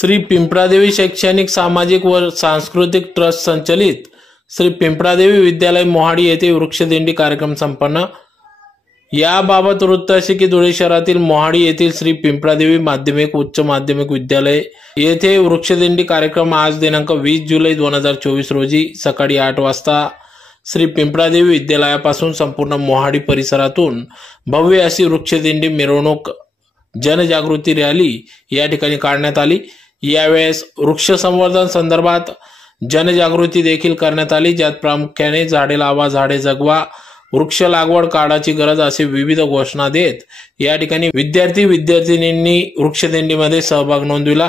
श्री पिंपळादेवी शैक्षणिक सामाजिक व सांस्कृतिक ट्रस्ट संचलित श्री पिंपळादेवी विद्यालय मोहाडी येथे वृक्षदिंडी कार्यक्रम संपन्न। याबाबत वृत्त असे की धुळे शहरातील मोहाडी येथील श्री पिंपळादेवी माध्यमिक उच्च माध्यमिक विद्यालय येथे वृक्षदिंडी कार्यक्रम आज दिनांक 20 जुलै 2024 रोजी सकाळी 8 वाजता श्री पिंपळादेवी विद्यालयापासून संपूर्ण मोहाडी परिसरातून भव्य अशी वृक्षदिंडी मिरवणूक जनजागृती रॅली या ठिकाणी काढण्यात आली। यावेळेस वृक्ष संवर्धन संदर्भात जनजागृती देखील करण्यात आली, ज्यात प्रामुख्याने झाडे लावा झाडे जगवा, वृक्ष लागवड काळाची गरज असे विविध घोषणा देत या ठिकाणी विद्यार्थी-विद्यार्थिनींनी वृक्षदिंडीमध्ये सहभाग नोंदविला।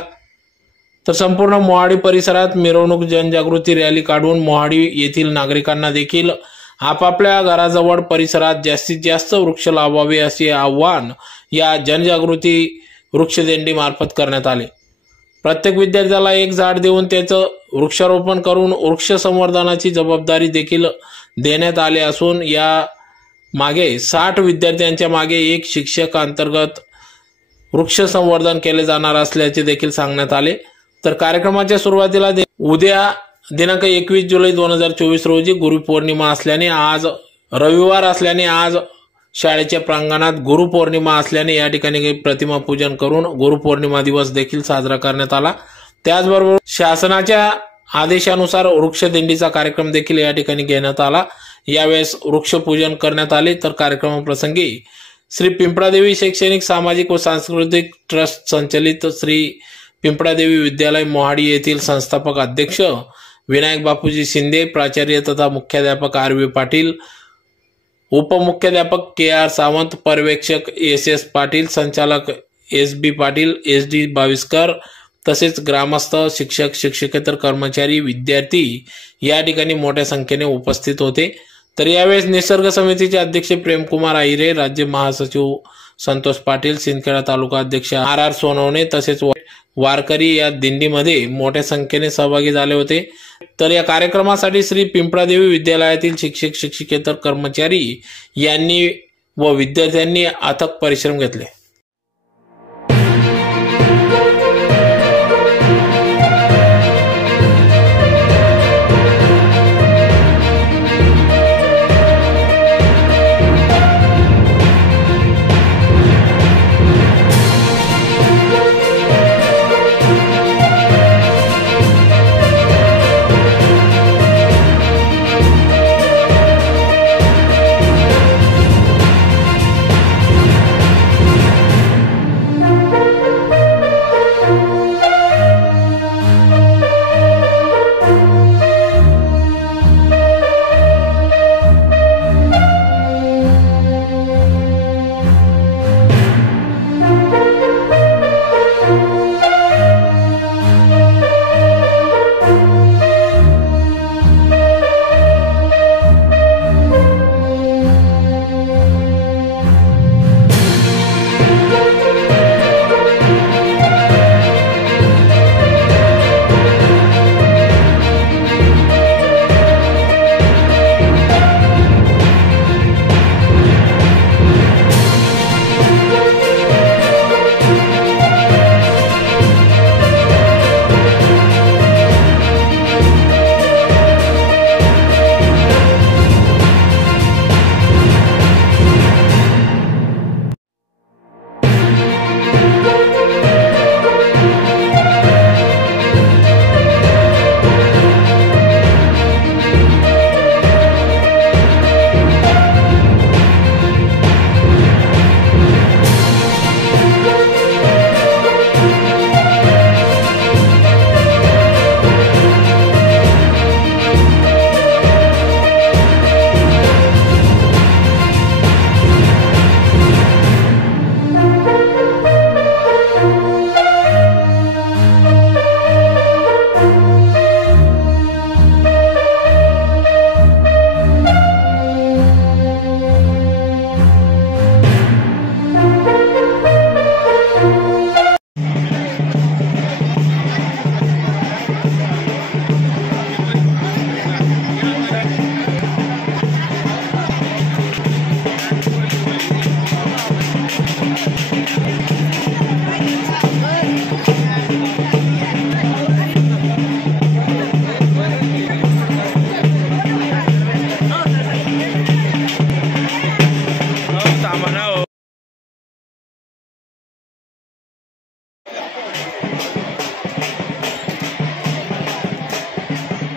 तर संपूर्ण मोहाडी परिसरात मिरवणूक जनजागृती रॅली काढून मोहाडी येथील नागरिकांना देखील आपापल्या घराजवळ परिसरात जास्तीत जास्त वृक्ष लावावे असे आवाहन या जनजागृती वृक्षदिंडी मार्फत करण्यात आले। प्रत्येक विद्यार्थ्याला एक झाड देऊन त्याचं वृक्षारोपण करून वृक्ष संवर्धनाची जबाबदारी देखील देण्यात आली असून या मागे 60 विद्यार्थ्यांच्या मागे एक शिक्षक अंतर्गत वृक्ष संवर्धन केले जाणार असल्याचे देखील सांगण्यात आले। तर कार्यक्रमाच्या सुरुवातीला उद्या दिनांक 21 जुलै 2024 रोजी गुरुपौर्णिमा असल्याने आज रविवार असल्याने आज शाळेच्या प्रांगणात गुरुपौर्णिमा असल्याने या ठिकाणी प्रतिमा पूजन करून गुरुपौर्णिमा दिवस देखील साजरा करण्यात आला। त्याचबरोबर शासनाच्या आदेशानुसार वृक्षदिंडीचा कार्यक्रम देखील या ठिकाणी घेण्यात आला। यावेळेस वृक्षपूजन करण्यात आले। तर कार्यक्रमाप्रसंगी श्री पिंपळादेवी शैक्षणिक सामाजिक व सांस्कृतिक ट्रस्ट संचलित श्री पिंपळादेवी विद्यालय मोहाडी येथील संस्थापक अध्यक्ष विनायक बापूजी शिंदे, प्राचार्य तथा मुख्याध्यापक आर.व्ही. पाटील, उपमुख्याध्यापक के.आर. सावंत, पर्यवेक्षक एस.एस. पाटील, संचालक एस.बी. पाटील, एस.डी. बाविस्कर तसेच ग्रामस्थ, शिक्षक, शिक्षकेतर कर्मचारी, विद्यार्थी या ठिकाणी मोठ्या संख्येने उपस्थित होते। तर यावेळेस निसर्ग समितीचे अध्यक्ष प्रेमकुमार आहिरे, राज्य महासचिव संतोष पाटील, सिंदखेडा तालुका अध्यक्ष आर.आर. सोनवणे तसेच वारकरी या दिंडीमध्ये मोठ्या संख्येने सहभागी झाले होते। तर या कार्यक्रमासाठी श्री पिंपळादेवी विद्यालयातील शिक्षक, शिक्षकेतर कर्मचारी यांनी व विद्यार्थ्यांनी अथक परिश्रम घेतले।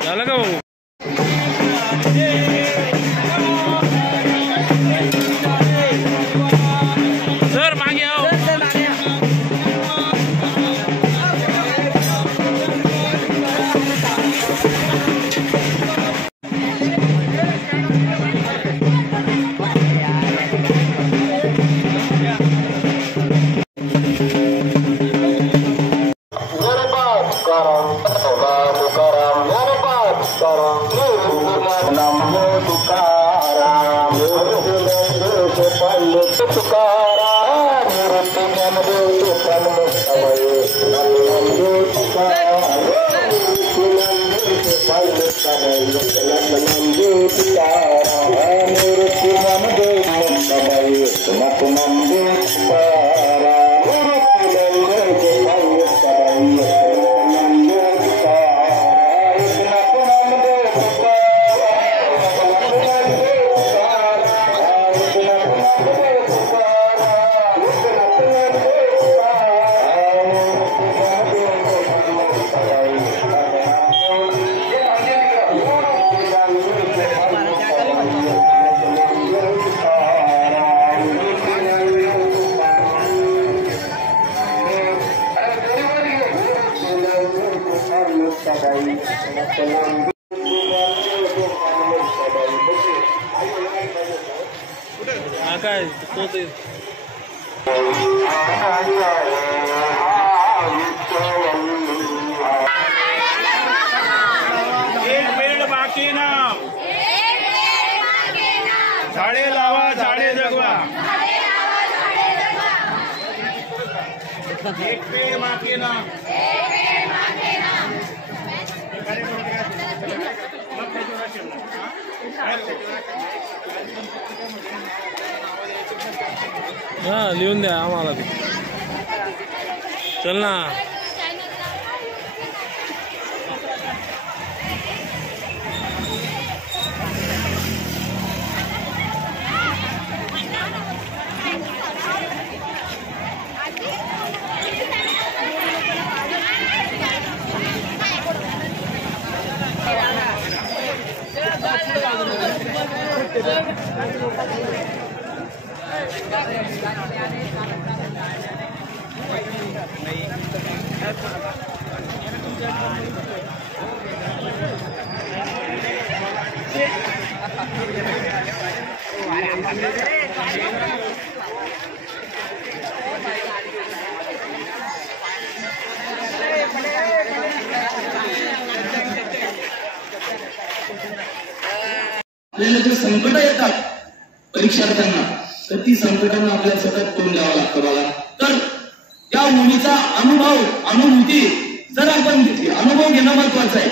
झालं का भाऊ? सर मागे आओ. काय तो ते एक पेड़ बाकी ना, झाडे लावा झाडे जगवा. एक पेड़ बाकी ना. हा लिहून द्या आम्हाला. चल ना. जे संकट येतात परीक्षार्थ्यांना, तर ती संकटांना आपल्याला सतत तोंड द्यावं लागतं बघा. तर त्या मुलीचा अनुभूती जर आपण घेतली, अनुभव घेणं महत्वाचं आहे.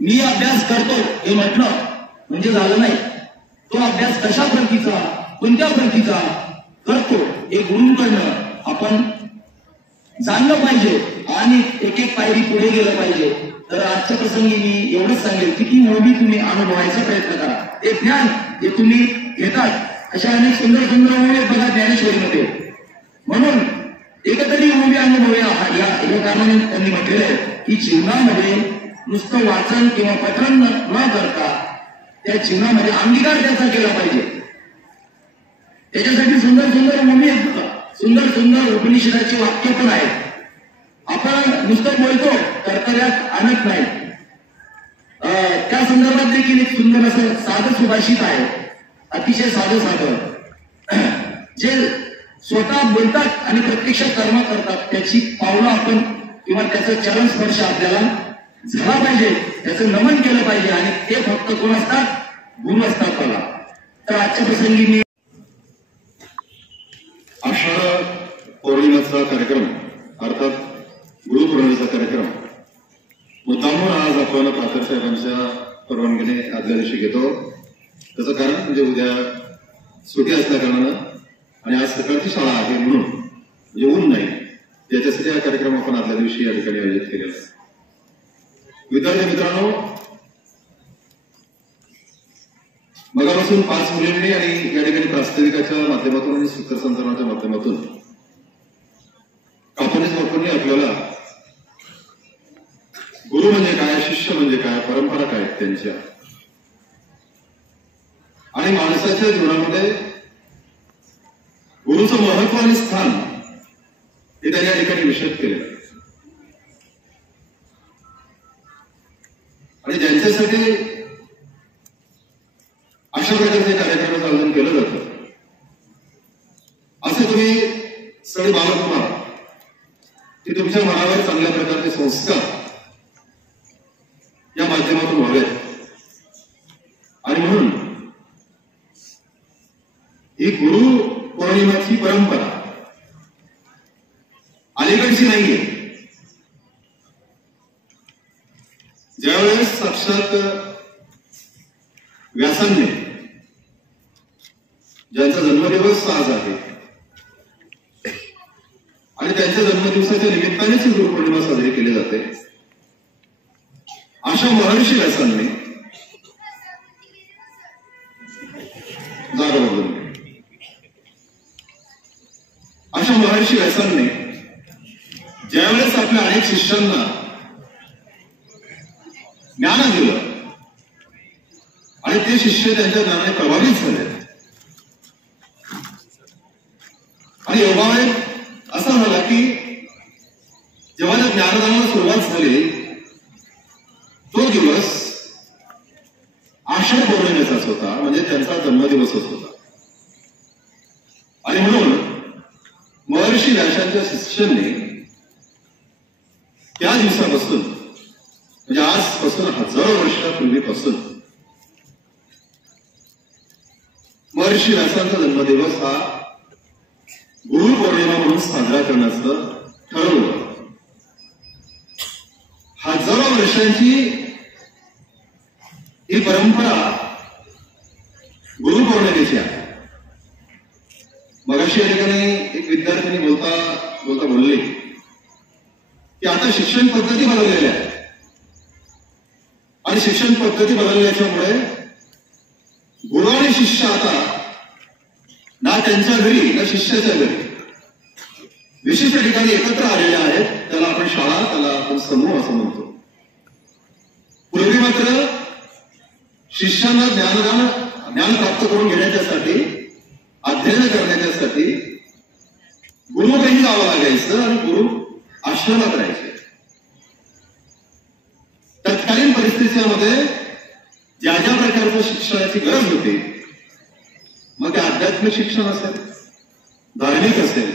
मी अभ्यास करतो हे म्हटलं म्हणजे झालं नाही. तो अभ्यास कशा प्रतीचा, कोणत्या प्रतीचा करतो हे गुरूंकडनं आपण जाणलं पाहिजे आणि एक एक पायरी पुढे गेलं पाहिजे. तर आजच्या प्रसंगी मी एवढंच सांगेल की ती मुवी तुम्ही अनुभवायचा प्रयत्न करा. ते ज्ञान जे तुम्ही घेतात अशा अनेक सुंदर सुंदर मुवी बघा ज्ञानेश्वरीमध्ये. म्हणून एकतरी मुवी अनुभवूया या कारणाने त्यांनी म्हटलेलं आहे की जीवनामध्ये नुसतं वाचन किंवा पठण न करता त्या जीवनामध्ये अंगीकार त्याचा केला पाहिजे. त्याच्यासाठी सुंदर सुंदर मुवी आहेत, सुंदर सुंदर उपनिषदाची वाक्य पण आहेत. आपण नुसतं बोलतो, कर्तव्यात आणत नाही. त्या संदर्भात देखील एक सुंदर असं साधं सुभाषित आहे, अतिशय साधं जे स्वतः बोलतात आणि प्रत्यक्ष कर्म करतात त्याची पावलं आपण किंवा त्याचं चरण स्पर्श आपल्याला झाला पाहिजे, त्याचं नमन केलं पाहिजे. आणि ते फक्त कोण असतात? गुरु असतात बघा. तर आजच्या प्रसंगी मी आषाढ पौर्णिमेचा कार्यक्रम अर्थात गुरुपौर्णिमेचा कार्यक्रम मुद्दामून आज आपण पाथर साहेबांच्या परवानगीने आदल्या दिवशी घेतो. त्याचं कारण म्हणजे उद्या सुट्टी असल्या कारणानं आणि आज सकाळची शाळा आहे म्हणून म्हणजे ऊन नाही, त्याच्यासाठी हा कार्यक्रम आपण आदल्या दिवशी या ठिकाणी आयोजित केलेला आहे. विद्यार्थी मित्रांनो, मगापासून 5 मुलींनी आणि या ठिकाणी प्रास्ताविकाच्या माध्यमातून आणि सूत्रसंचालनाच्या माध्यमातून कापणीस बापूंनी आपल्याला गुरु म्हणजे काय, शिष्य म्हणजे काय, परंपरा काय त्यांच्या, आणि माणसाच्या जीवनामध्ये गुरुचं महत्व आणि स्थान हे त्या ठिकाणी विशद केले. आणि ज्यांच्यासाठी अशा प्रकारचे कार्यक्रमाचं आयोजन केलं जातं, असे तुम्ही सगळे बालकुमार की तुमच्या मनावर चांगल्या प्रकारचे संस्कार या माध्यमातून व्हावेत. आणि म्हणून ही गुरु पौर्णिमाची परंपरा अलीकडची नाहीये. ज्यावेळेस साक्षात व्यासांनी, ज्यांचा जन्मदिवस आज आहे आणि त्यांच्या जन्मदिवसाच्या निमित्तानेच गुरुपौर्णिमा साजरी केली जाते, अशा महर्षी व्यासांनी ज्यावेळेस आपल्या अनेक शिष्यांना ज्ञान दिलं आणि ते शिष्य त्यांच्या ज्ञानाने प्रभावित झाले, आणि योगामुळे असा झाला की जेव्हा त्या ज्ञानदानाला सुरुवात झाली तो दिवस आषाढ पौर्णिमेचाच होता, म्हणजे त्यांचा जन्मदिवसच होता. आणि म्हणून महर्षी व्यासांच्या शिष्यांनी त्या दिवसापासून, म्हणजे आजपासून हजारो वर्षापूर्वीपासून महर्षी व्यासांचा जन्मदिवस हा गुरु पौर्णिमा म्हणून साजरा करण्याचं ठरवलं. हजारो वर्षांची ही परंपरा गुरु पौर्णिमेची आहे. मगाशी या ठिकाणी एक विद्यार्थ्यांनी बोलता बोलले की आता शिक्षण पद्धती बदललेल्या आहे, आणि शिक्षण पद्धती बदलल्याच्यामुळे गुरु आणि शिष्य आता ना त्यांच्या घरी ना शिष्याच्या घरी विशिष्ट ठिकाणी एकत्र आलेले आहेत. त्याला आपण शाळा, त्याला आपण समूह असं म्हणतो. पूर्वी मात्र शिष्यांना ज्ञान प्राप्त करून घेण्याच्यासाठी, अध्ययन करण्याच्यासाठी गुरुकडे जावं लागायचं आणि गुरु आश्रमात राहायचे. तत्कालीन परिस्थितीमध्ये ज्या ज्या प्रकारच्या शिक्षणाची गरज होती, मग ते आध्यात्मिक शिक्षण असेल, धार्मिक असेल,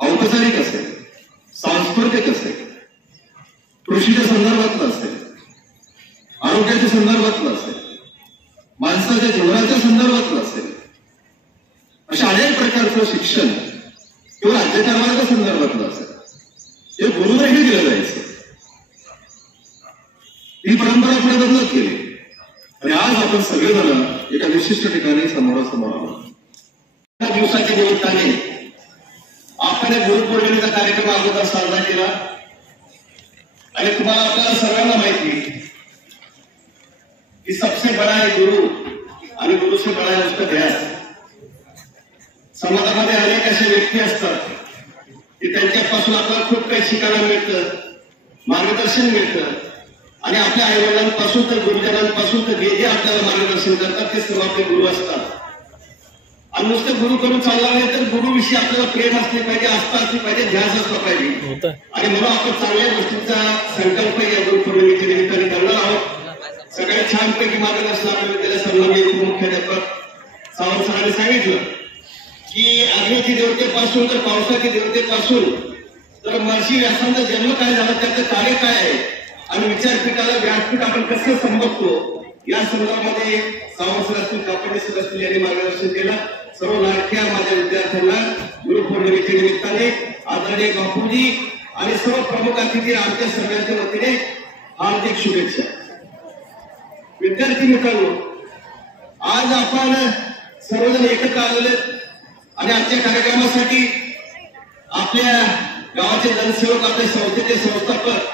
औपचारिक असेल, सांस्कृतिक असेल, कृषीच्या संदर्भातलं असेल, आरोग्याच्या संदर्भातलं असेल, माणसाच्या जीवनाच्या संदर्भातलं असेल, अशा अनेक प्रकारचं शिक्षण किंवा राज्यकारभाराच्या संदर्भातलं असेल, हे गुरुलाही दिलं जायचं. ही परंपरा पुढे बदलत गेली आणि आज आपण सगळेजण एका विशिष्ट ठिकाणी समोरासमोर आहोत. त्या दिवसाच्या निमित्ताने आपण गुरुपौर्णिमेचा कार्यक्रम अगोदर साजरा केला. आणि तुम्हाला आपल्याला सर्वांना माहिती की सबसे बडा है गुरु आणि गुरु से बडा है उसका ध्यास. समाजामध्ये अनेक अशा व्यक्ती असतात की त्यांच्यापासून आपल्याला खूप काही शिकायला मिळतं, मार्गदर्शन मिळतं. आणि आपल्या आईवडिलांपासून तर गुरुजनांपासून तर जे आपल्याला मार्गदर्शन करतात ते सर्व आपले गुरु असतात. आणि नुसतं गुरु करून चालणार नाही तर गुरुविषयी आपल्याला प्रेम असले पाहिजे, आस्था असली पाहिजे, ध्यास असला पाहिजे. आणि म्हणून आपण चांगल्या गोष्टींचा संकल्प या गुरुपौर्णिमेच्या निमित्ताने करणार आहोत. सगळ्यात छानपैकी मार्गदर्शन आपल्या विद्यालय सन्माननीय मुख्याध्यापक सावंत सरांनी सांगितलं की अग्नीच्या देवतेपासून तर पावसाच्या देवतेपासून तर महर्षी व्यासांचा जन्म काय झाला, त्याचं कार्य काय आहे आणि विचारपीठाला व्यासपीठ आपण कसं संबोधतो या संदर्भामध्ये सावंत सर असतील, कापडे सर असतील यांनी मार्गदर्शन केलं. सर्व लाडक्या माझ्या विद्यार्थ्यांना गुरुपौर्णिमेच्या निमित्ताने आदरणीय बापूजी आणि सर्व प्रमुख अतिथी आमच्या सगळ्यांच्या वतीने हार्दिक शुभेच्छा. विद्यार्थी मित्रांनो, आज आपण सर्वजण एकत्र आलेले आणि आजच्या कार्यक्रमासाठी आपल्या गावाचे जनसेवक, आपल्या संस्थेचे संस्थापक,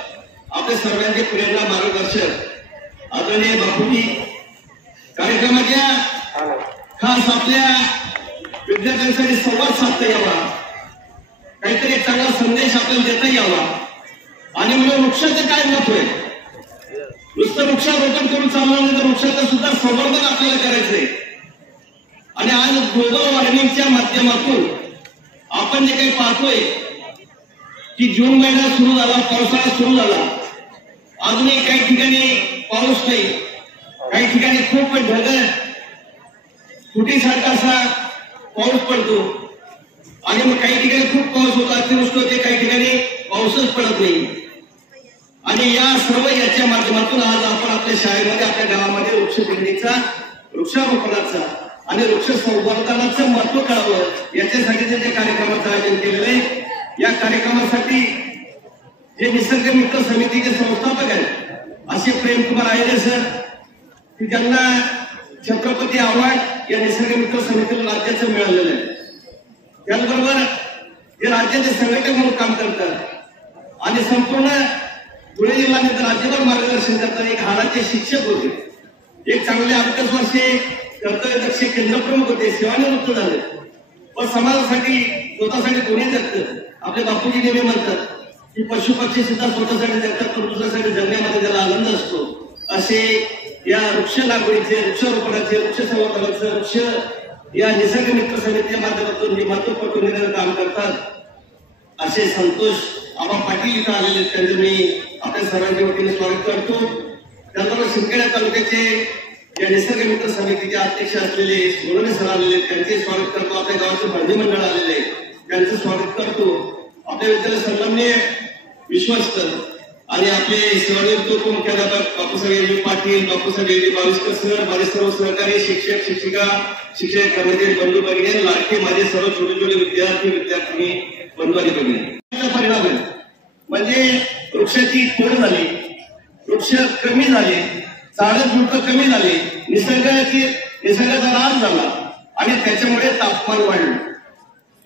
आपल्या सर्वांचे प्रेरणा मार्गदर्शक आदरणीय बापूजी कार्यक्रमाच्या खास आपल्या विद्यार्थ्यांसाठी संवाद साधता यावा, काहीतरी चांगला संदेश आपल्याला देता यावा आणि म्हणून वृक्षाचं काय महत्व आहे? नुसतं वृक्षारोपण करून चालणार नाही, तर वृक्षाचं सुद्धा संवर्धन आपल्याला करायचंय. आणि आज ग्लोबल वॉर्मिंगच्या माध्यमातून आपण जे काही पाहतोय की जून महिना सुरू झाला, पावसाळा सुरू झाला, अजूनही काही ठिकाणी पाऊस नाही, काही ठिकाणी खूप ढग फुटीसारखा असा पाऊस पडतो आणि मग काही ठिकाणी खूप पाऊस होतो, अतिवृष्टी होते, काही ठिकाणी पाऊसच पडत नाही. आणि या सर्व याच्या माध्यमातून आज आपण आपल्या शाळेमध्ये, आपल्या गावामध्ये वृक्षदिंडीचा, वृक्षारोपणाचा आणि वृक्ष संवर्धनाचं महत्व कळावं याच्यासाठी जे कार्यक्रमाचं आयोजन केलेलं आहे. या कार्यक्रमासाठी जे निसर्ग मित्र समितीचे संस्थापक आहेत असे प्रेमकुमार आयरे सर, की ज्यांना छत्रपती अवॉर्ड या निसर्ग मित्र समितीला राज्याचं मिळालेलं आहे. त्याचबरोबर हे राज्याचे संघटक म्हणून काम करतात आणि संपूर्ण धुळे जिल्ह्याने राज्यभर मार्गदर्शन करतात. एक हाडाचे शिक्षक होते, एक चांगले 28 वर्षे कर्तव्यदक्ष केंद्रप्रमुख होते, सेवानिवृत्त झाले, पण समाजासाठी स्वतःसाठी कोणी जगतं. आपले बापूजी नेहमी म्हणतात की पशु पक्षी सुद्धा स्वतःसाठी जगतात, पण दुसऱ्यासाठी जगण्यामध्ये ज्याला आनंद असतो, असे या वृक्ष लागवडीचे, वृक्षारोपणाचे, वृक्ष संवर्धनाचे, वृक्ष या निसर्ग मित्र समितीच्या माध्यमातून जे महत्वपूर्ण निर्णय काम करतात. असे संतोष आबा पाटील इथं आलेले, त्यांचं मी आपल्या सर्वांच्या वतीने स्वागत करतो. त्याचबरोबर शिंदखेडा तालुक्याचे या निसर्ग मित्र समितीचे अध्यक्ष असलेले सोनवणे सर आलेले, त्यांचे स्वागत करतो. आपल्या गावाचे भरणी मंडळ आलेले, त्यांचं स्वागत करतो. आपल्या विद्यालय संलग्न विश्वस्त आणि आपले सेवानिवृत्त उपमुख्याध्यापक बापूसाहेब पाटील, बापूसाहेब बाविस्कर सर, माझे सर्व सहकारी शिक्षक, शिक्षिका, शिक्षक कर्मचारी, बंधू भगिनी, लाडके माझे सर्व छोटे छोटे विद्यार्थी, विद्यार्थिनी, बंधू आणि भगिनी. परिणाम आहे म्हणजे वृक्षाची तोड झाली, वृक्ष कमी झाले, झाडं झुडपं कमी झाली, निसर्गाचा ऱ्हास झाला आणि त्याच्यामुळे तापमान वाढलं.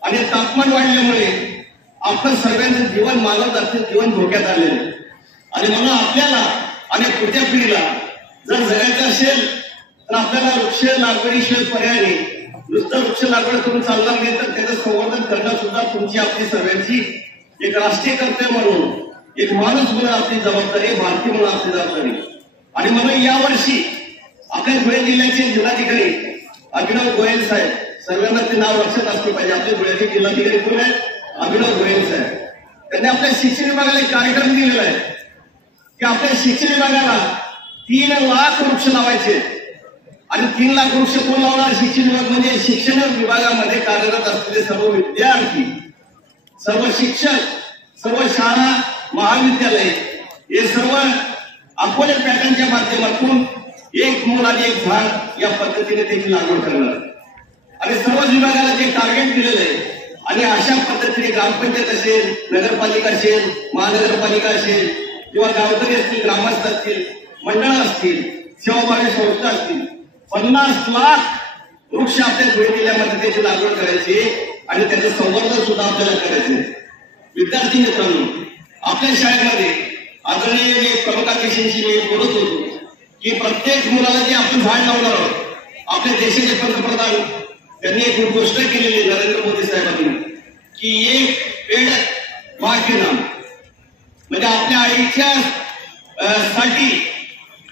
आणि तापमान वाढल्यामुळे आपण सर्वांचं जीवन, मानव जातीचं जीवन धोक्यात आलेलं आहे. आणि म्हणून आपल्याला आणि पुढच्या पिढीला जर जगायचं असेल तर आपल्याला वृक्ष लागवडीशिवाय पर्याय नाही. नुसतं वृक्ष लागवड करून चालणार नाही, तर त्याचं संवर्धन करणं सुद्धा तुमची, आपली सर्वांची एक राष्ट्रीय कर्तव्य म्हणून, एक माणूस म्हणून आपली जबाबदारी, भारतीय म्हणून आपली जबाबदारी. आणि म्हणून यावर्षी आपल्या धुळे जिल्ह्याचे जिल्हाधिकारी अभिनव गोयल साहेब, सर्वांना ते नाव लक्षात असलं पाहिजे, आपल्या धुळ्याचे जिल्हाधिकारी कोण आहेत? अभिनव गोयल साहेब. त्यांनी आपल्या शिक्षण विभागाला एक कार्यक्रम दिलेला आहे की आपल्या शिक्षण विभागाला 3 लाख वृक्ष लावायचे. आणि 3 लाख वृक्ष कोण लावणार? शिक्षण विभाग म्हणजे शिक्षण विभागामध्ये कार्यरत असलेले सर्व विद्यार्थी, सर्व शिक्षक, सर्व शाळा, महाविद्यालय, हे सर्व अकोले पॅटर्नच्या माध्यमातून एक मूल आणि एक झाड या पद्धतीने त्याची लागवड करणार. आणि सर्वच विभागाला जे टार्गेट दिलेलं आहे आणि अशा पद्धतीने ग्रामपंचायत असेल, नगरपालिका असेल, महानगरपालिका असेल किंवा गावकरी असतील, ग्रामस्थ असतील, मंडळ असतील, सेवाभावी संस्था असतील, 50 लाख वृक्ष आपल्या धुळे जिल्ह्यामध्ये त्याची लागवड करायची आणि त्याचं संवर्धन सुद्धा आपल्याला करायचे. विद्यार्थी मित्रांनो, आपल्या शाळेमध्ये आदरणीय प्रमुख अतिथींशी मी बोलत होतो की प्रत्येक मुलाला जे आपण झाड लावणार आहोत, आपल्या देशाचे पंतप्रधान त्यांनी एक गोष्ट केलेली नरेंद्र मोदी साहेबांनी की एक पेड माँ के नाम, म्हणजे आपल्या आईच्या साठी,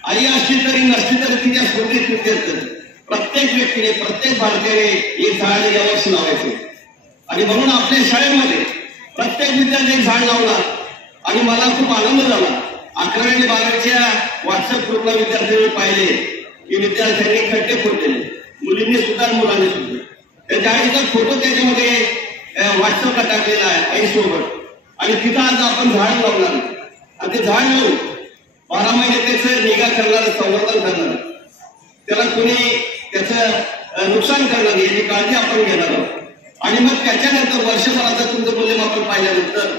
आई असली तरी नसली तरी तिच्या स्मृतीत प्रत्येक व्यक्तीने, प्रत्येक भारतीयाने एक झाड यावर्षी लावायचे. आणि म्हणून आपल्या शाळेमध्ये प्रत्येक विद्यार्थी एक झाड लावला. आणि मला खूप आनंद झाला. 11वी आणि 12वीच्या व्हॉट्सअप ग्रुपला विद्यार्थ्यांनी पाहिले की विद्यार्थ्यांनी खड्डे फोडलेले, मुलींनी सुद्धा, मुलांनी सुद्धा. त्याच्या आईचा फोटो त्याच्यामध्ये व्हॉट्सअपला टाकलेला आहे आईसोबत. आणि तिथं आज आपण झाड लावणार आणि ते झाड लावून 12 महिने त्याचं निगा करणार, संवर्धन करणार, त्याला कोणी त्याचं नुकसान करणार याची काळजी आपण घेणार आहोत. आणि मग त्याच्यानंतर वर्षभराचं तुमचं मूल्यमापन पाहिल्यानंतर,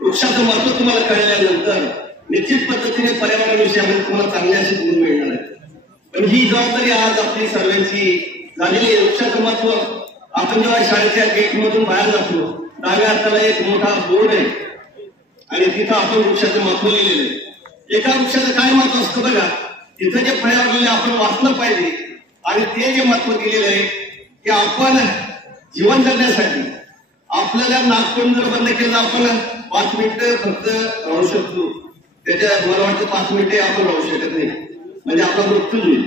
वृक्षाचं महत्व तुम्हाला कळल्यानंतर निश्चित पद्धतीने पर्यावरणाविषयामध्ये तुम्हाला चांगले असे गुण मिळणार आहे. पण ही जबाबदारी आज आपली सर्वांची झालेली आहे. वृक्षाचं महत्व आपण जेव्हा शाळेच्या गेटमधून बाहेर जातो, डाव्या हाताला एक मोठा बोर्ड आहे आणि तिथं आपण वृक्षाचं महत्व लिहिलेलं आहे. एका वृक्षाचं काय महत्व असतं बघा, तिथं जे फळ्यावरलेले आपण वाचलं पाहिजे. आणि ते जे महत्व दिलेलं आहे की आपण जीवन जगण्यासाठी आपल्याला नागपूर जर बंद केलं, आपण 5 मिनिटं फक्त राहू शकतो, त्याच्या मला वाटतं 5 मिनिटे आपण राहू शकत नाही, म्हणजे आपला मृत्यू होईल.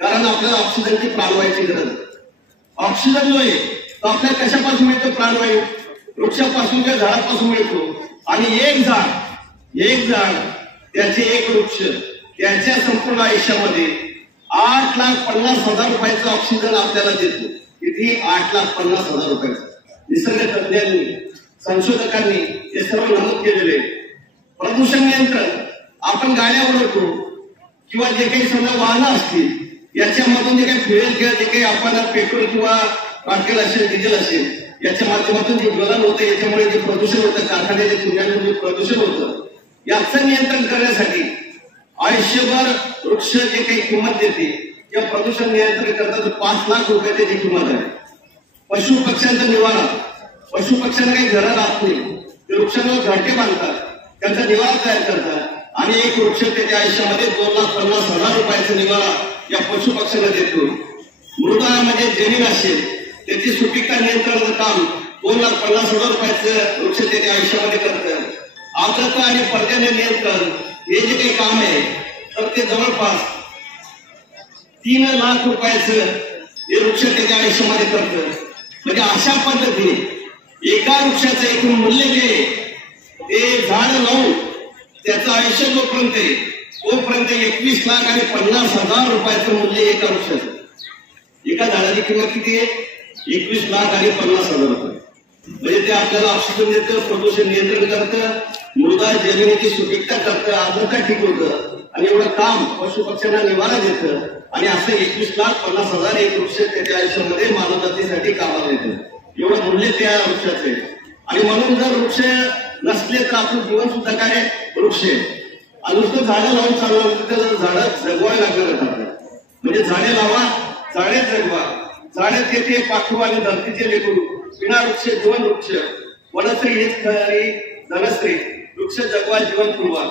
कारण आपल्याला ऑक्सिजनची प्राणवायूची गरज आहे. ऑक्सिजन जो आहे तो आपल्याला कशापासून मिळतो? प्राणवायू वृक्षापासून, त्या झाडापासून मिळतो. आणि एक झाड त्याचे एक वृक्ष त्याच्या संपूर्ण आयुष्यामध्ये 8,50,000 रुपयाचा ऑक्सिजन आपल्याला देतो. किती? 8,50,000 रुपयाचा. निसर्ग तज्ञांनी, संशोधकांनी हे सर्व नमूद केलेले. प्रदूषण नियंत्रण, आपण गाड्या उडवतो किंवा जे काही समजा वाहनं असतील याच्यामधून जे काही फ्युएल किंवा जे काही आपण पेट्रोल किंवा पेट्रोल असेल, डिझेल असेल, याच्या माध्यमातून जे ज्वलन होतं, याच्यामुळे जे प्रदूषण होतं, कारखान्याच्या धुरामुळे जे प्रदूषण होतं, याचं नियंत्रण करण्यासाठी आयुष्यभर वृक्ष जे काही किंमत देते किंवा प्रदूषण नियंत्रण करतात 5 लाख रुपये त्याची किंमत आहे. पशु पक्ष्यांचा निवारा, पशु पक्ष्यांना काही घरं राहत नाही, ते वृक्षांवर घरटे बांधतात, त्यांचा निवारा तयार करतात आणि एक वृक्ष त्याच्या आयुष्यामध्ये 2,50,000 रुपयाचा निवारा या पशु पक्ष्यांना देतो. मृदा म्हणजे जमीन असेल त्याची सुपीकता नियंत्रणाचं काम 2,50,000 रुपयाचं वृक्ष त्याच्या आयुष्यामध्ये करतं. आर्द्रता आणि पर्जन्य नियंत्रण हे जे काही काम आहे तर ते जवळपास 3 लाख रुपयाचं हे वृक्ष त्याच्या आयुष्यामध्ये करतं. म्हणजे अशा पद्धतीने एका वृक्षाचं एकूण मूल्य जे ते झाड लावून त्याचं आयुष्य जोपर्यंत आहे तोपर्यंत 21,50,000 रुपयाचं मूल्य एका वृक्षाचं. एका झाडाची किंमत किती आहे? 21,50,000 रुपये. म्हणजे ते आपल्याला ऑक्सिजन देतं, प्रदूषण नियंत्रण करतं, मृदा जमिनीची सुपीकता करतं, आर्द्रता ठीक होतं आणि एवढं काम पशु पक्ष्यांना निवारा देतं. आणि असं 21,50,000 एक वृक्ष त्याच्या आयुष्यामध्ये मानवजातीसाठी कामाला येतं. एवढं मूल्य त्या वृक्षाचं आहे. आणि म्हणून जर वृक्ष नसले तर आपलं जीवन सुद्धा काय? वृक्ष आहे. आणि नुसतं झाडं लावून चाललं तर त्याला झाडं जगवायला लागणार आपल्याला. म्हणजे झाडे लावा, झाडे जगवा. झाडे तेथे पाखरू आणि धरतीचे लेकरू, विना वृक्ष जीवन वृक्ष, वनश्री हेच खरी धनश्री, वृक्ष जगवा जीवन पुरवा.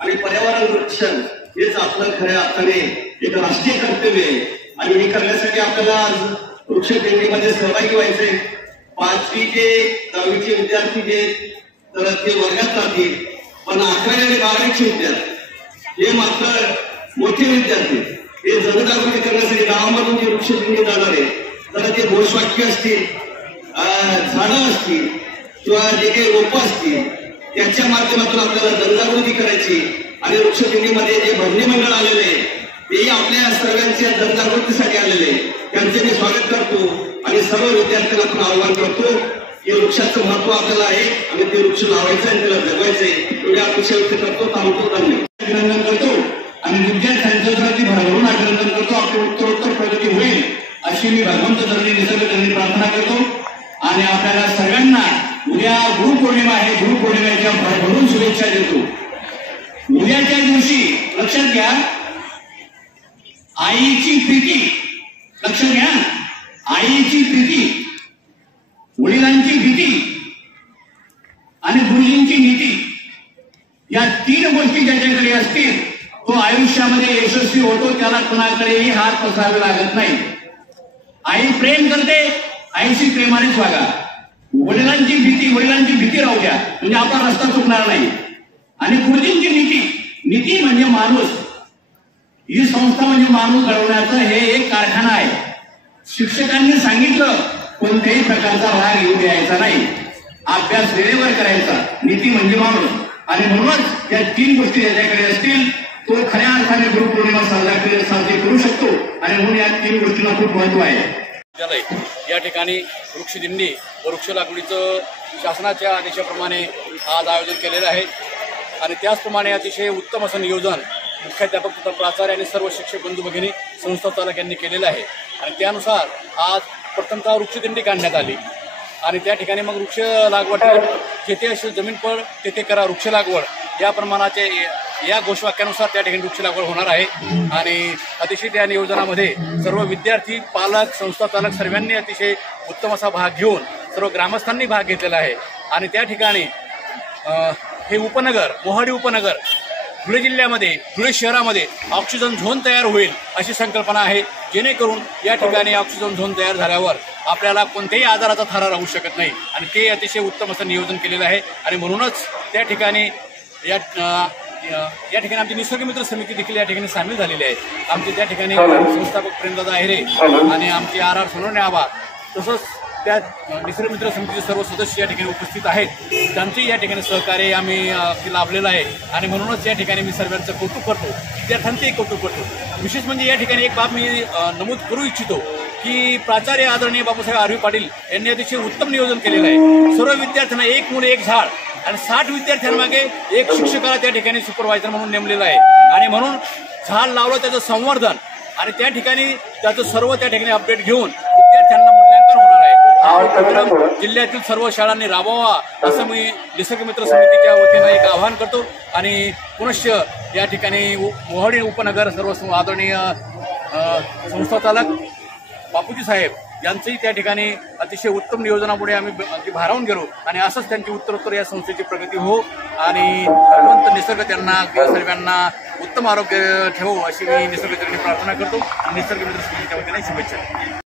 आणि पर्यावरण रक्षण हेच आपलं खऱ्या अर्थाने एक राष्ट्रीय कर्तव्य आहे. आणि हे करण्यासाठी आपल्याला आज वृक्ष दिंडीमध्ये सहभागी व्हायचंय. 5वी ते 10वीचे विद्यार्थी जे तर ते वर्गात राहतील, पण 11वी आणि 12वीचे विद्यार्थी हे मात्र मोठे विद्यार्थी हे जनजागृती करण्यासाठी गावामधून जे वृक्ष दिंडी जाणार आहे तर ते घोषवाक्य असतील, झाडं असतील किंवा जे काही रोपं असतील त्याच्या माध्यमातून आपल्याला जनजागृती करायची. आणि वृक्ष दिंडीमध्ये जे भजनी मंडळ आलेले तेही आपल्या सर्वांच्या जनजागृतीसाठी आलेले, त्यांचे मी स्वागत करतो. आणि सर्व विद्यार्थ्यांना आपण आवाहन करतो की वृक्षाचं महत्व आपल्याला आहे आणि ते वृक्ष लावायचं आणि त्याला जगवायचंय. एवढ्या अपेक्षा व्यक्त करतो. थांबतो. अभिनंदन करतो आणि विद्यार्थ्यांच्यासाठी भरभरून अभिनंदन करतो. आपली उत्तरोत्तर प्रगती होईल अशी मी भगवंत चरणी निसर्ग त्यांनी प्रार्थना करतो. आणि आपल्याला सगळ्यांना उद्या गुरुपौर्णिमा आहे, गुरुपौर्णिमेच्या भरभरून शुभेच्छा देतो. उद्याच्या दिवशी लक्षात घ्या, आईची प्रीती, लक्षात घ्या, आईची प्रीती, वडिलांची भीती आणि गुरुजींची नीती, या 3 गोष्टी ज्याच्याकडे असतील तो आयुष्यामध्ये यशस्वी होतो. त्याला कुणाकडेही हात पसरावे लागत नाही. आई प्रेम करते, आईशी प्रेमानेच वागा. वडिलांची भीती राहू द्या, म्हणजे आपला रस्ता चुकणार नाही. आणि गुरुजींची नीती म्हणजे माणूस, ही संस्था म्हणजे माणूस घडवण्याचं हे एक कारखाना आहे. शिक्षकांनी सांगितलं कोणत्याही प्रकारचा राग येऊ द्यायचा नाही, अभ्यास वेळेवर करायचा, नीती म्हणजे माणूस. आणि म्हणूनच या 3 गोष्टी ज्याच्याकडे असतील तो खऱ्या अर्थाने गुरुपौर्णिमा साजरी करू शकतो. आणि म्हणून या 3 गोष्टींना खूप महत्व आहे. या ठिकाणी वृक्षदिंडी व वृक्ष लागवडीचं शासनाच्या आदेशाप्रमाणे आज आयोजन केलेलं आहे. आणि त्याचप्रमाणे अतिशय उत्तम असं नियोजन मुख्याध्यापक तथा प्राचार्य आणि सर्व शिक्षक बंधू भगिनी, संस्था चालक यांनी केलेलं आहे. आणि त्यानुसार आज प्रथमतः वृक्षदिंडी काढण्यात आली. आणि त्या ठिकाणी मग वृक्ष लागवड, जेथे असेल जमीन पड तेथे करा वृक्ष लागवड, या प्रमाणाचे या घोषवाक्यानुसार त्या ठिकाणी वृक्ष लागवड होणार आहे. आणि अतिशय त्या नियोजनामध्ये सर्व विद्यार्थी, पालक, संस्था चालक सर्वांनी अतिशय उत्तम असा भाग घेऊन सर्व ग्रामस्थांनी भाग घेतलेला आहे. आणि त्या ठिकाणी हे उपनगर, मोहाडी उपनगर धुळे जिल्ह्यामध्ये, धुळे शहरामध्ये ऑक्सिजन झोन तयार होईल अशी संकल्पना आहे. जेणेकरून या ठिकाणी ऑक्सिजन झोन तयार झाल्यावर आपल्याला कोणत्याही आजाराचा थारा राहू शकत नाही आणि ते अतिशय उत्तम असं नियोजन केलेलं आहे. आणि म्हणूनच त्या ठिकाणी या ठिकाणी आमची निसर्ग मित्र समिती देखील या ठिकाणी सामील झालेली आहे. आमचे त्या ठिकाणी संस्थापक प्रेमदादा आहेरे आणि आमचे आर सोनवणे आबा तसंच त्या निसर्ग मित्र समितीचे सर्व सदस्य या ठिकाणी उपस्थित आहेत. त्यांचे या ठिकाणी सहकार्य आम्ही लाभलेलं आहे आणि म्हणूनच या ठिकाणी मी सर्वांचं कौतुक करतो, विद्यार्थ्यांचंही कौतुक करतो. विशेष म्हणजे या ठिकाणी एक बाब मी नमूद करू इच्छितो की प्राचार्य आदरणीय बापूसाहेब आर्वी पाटील यांनी अतिशय उत्तम नियोजन केलेलं आहे. सर्व विद्यार्थ्यांना एक मूळ एक झाड आणि 60 विद्यार्थ्यांमागे एक शिक्षकाला त्या ठिकाणी सुपरवायझर म्हणून नेमलेलं आहे आणि म्हणून झाड लावलं त्याचं संवर्धन आणि त्या ठिकाणी त्याचं सर्व त्या ठिकाणी अपडेट घेऊन विद्यार्थ्यांना मूल्यांकन होणार आहे. जिल्ह्यातील सर्व शाळांनी राबवावा असं मी निसर्ग मित्र समितीच्या वतीनं एक आवाहन करतो आणि पुनश्च या ठिकाणी मोहाडी उपनगर सर्व आदरणीय संस्था चालक बापूजी साहेब यांचंही त्या ठिकाणी अतिशय उत्तम नियोजनामुळे आम्ही अगदी भारावून गेलो आणि असंच त्यांची उत्तरोत्तर या संस्थेची प्रगती हो आणि भगवंत निसर्ग त्यांना सर्वांना उत्तम आरोग्य ठेवो अशी मी निसर्ग प्रार्थना करतो. निसर्ग मित्र समितीच्या वतीने शुभेच्छा.